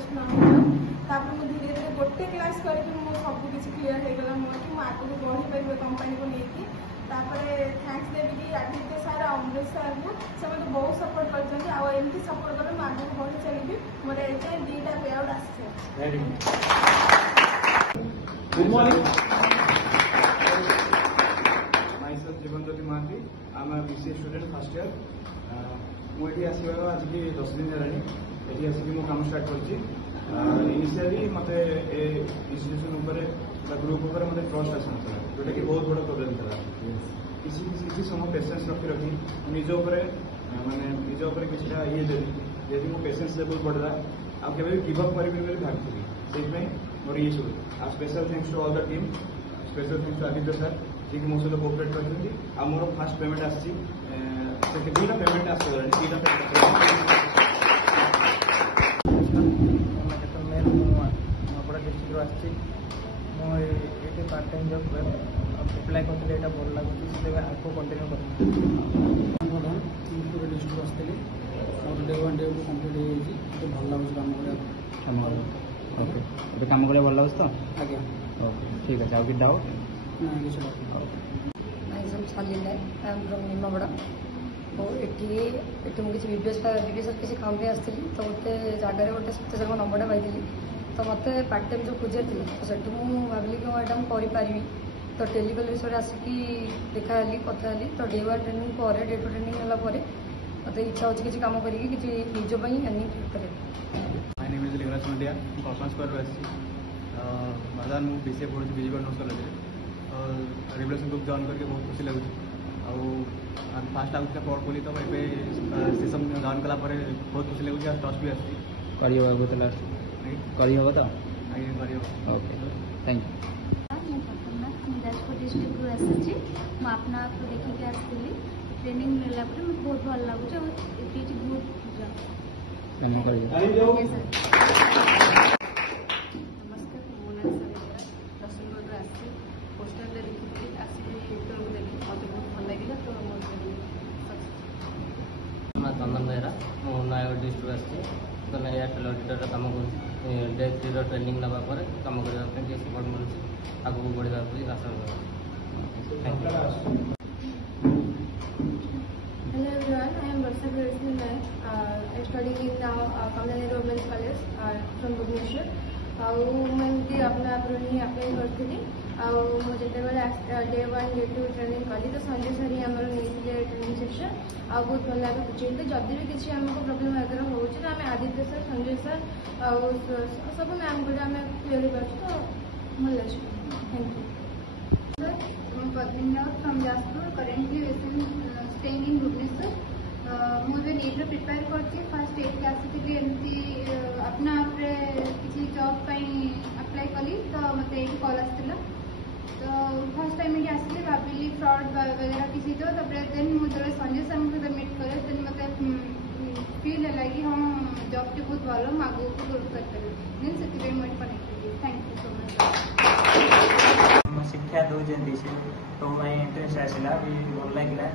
Interest ना धीरे धीरे गोटे क्लास करके मो सब किसी क्लीयर हो गला मोर कि आगे बढ़ी पारे कंपनी को लेकिन थैंक्स देवी कि आदित्य सार अमृत सार को से मतलब बहुत सपोर्ट करमती सपोर्ट कले मुझे आगे बढ़ी चलि मोर एजाए 2टा पे आउट आसे। Good morning, myself Jeevanjyoti Mahanty, I am a BCA student first year. मुझे आसबार आज की 10 दिन है ये आसिक मो काम स्टार्ट कर इनिशियली मत इंस्टीट्यूशन ग्रुप मत ट्रस्ट आसा जोटा कि बहुत बड़ा प्रोब्लेम था। किसी समय पेसेंस रखी निज माने निज किसी ये देवी यदि मो पेसेंस लेवल बढ़ला आप केवे गिवअप करी भावी से मोर ये सब आ special thanks to all the team, special thanks to Aditya sir ji मो सहित कोऑपरेट करते। आ मोर फास्ट पेमेंट आसी 2टा पेमेंट आसगला 2टा पार्ट टाइम जॉब अप्लाई करते भल लगे आपको कंटिन्यू कर डिस्ट्रिक्ट आसती मोर डे 1 डे 2 कम्प्लीट हो भल लगे काम ओके काम कर भल लगे तो आज्ञा ओके ठीक है। कि डाउट निमाबड़ा और ये मुझे विवेश किसी काम भी आसती तो गोटे जगार गोटे स्पेशल नंबर पाई तो मत पार्ट टाइम जो खोजार थी तो से भाविली कि मुझे करें तो टेलीकल विषय आसिकी देखाली कथा तो day 1 training per day 2 training है मत इच्छा अच्छी किसी काम करी निज अर्निंग करें। My name is Lingaraj Mandya, performance पर बर्तमान मुझे बीसीए पढ़ी BJP notes college regulation group join करके बहुत खुशी लगुच और फास्ट आगे पढ़ बोली तो ये सीजन जॉइन कला बहुत खुशी लगुच ट्रस्ट भी आसी करी होगा तो आगे करी okay thank you. Jajpur district आसी अपना आप देखिए आसती ट्रेनिंग मिलला मुझे बहुत भल लगुच बहुत नमस्कार मो ना सर रसुलगढ़ आसी पोस्टर देखी आसिक देखी मत बहुत भल लगे तो चंदन बेहरा मो नयगढ़ डिस्ट्रिक्ट आसी तो मैं एयरटेल ऑडिटर काम कर डे 3 ट्रेनिंग नाप कम करने सपोर्ट मिलूँ आगे बढ़ा आशा thank you. Hello everyone, I am Varsa Gurusmi Naik. I study in now Kamla Nehru Women's College from Bhubaneswar. मुझे अपना ही अप्लाई करी मुझे डे 1 डे 2 ट्रेनिंग कली तो संजय सर ही आमर नहीं ट्रेनिंग सेक्शन आ बहुत भल लगे बुझे तो जदि भी किसी आमको प्रोब्लेम आगे हो आम आदित्य सर संजय सर सब मैम को आम क्लीयर कर भल लगे। Thank you. Padmini from Jaspur, currently staying in Bhubaneswar. मुझे नीट प्रिपेयर करती फास्ट एट आसी एमती अपना आप किसी जॉब अप्लाई कली तो मत ये कॉल आसाला तो फर्स्ट टाइम ये आसली भाविली फ्रॉड वगैरह किसी तो देन मुझे संजय सर सहित मीट करे देन मत फील है कि हाँ जॉब टी बहुत भल मुझे आगे को ग्रोथ करें से मुझे connect. Thank you so much. शिक्षा दूसरी तो एंट्रेंस आसला भी भल लगे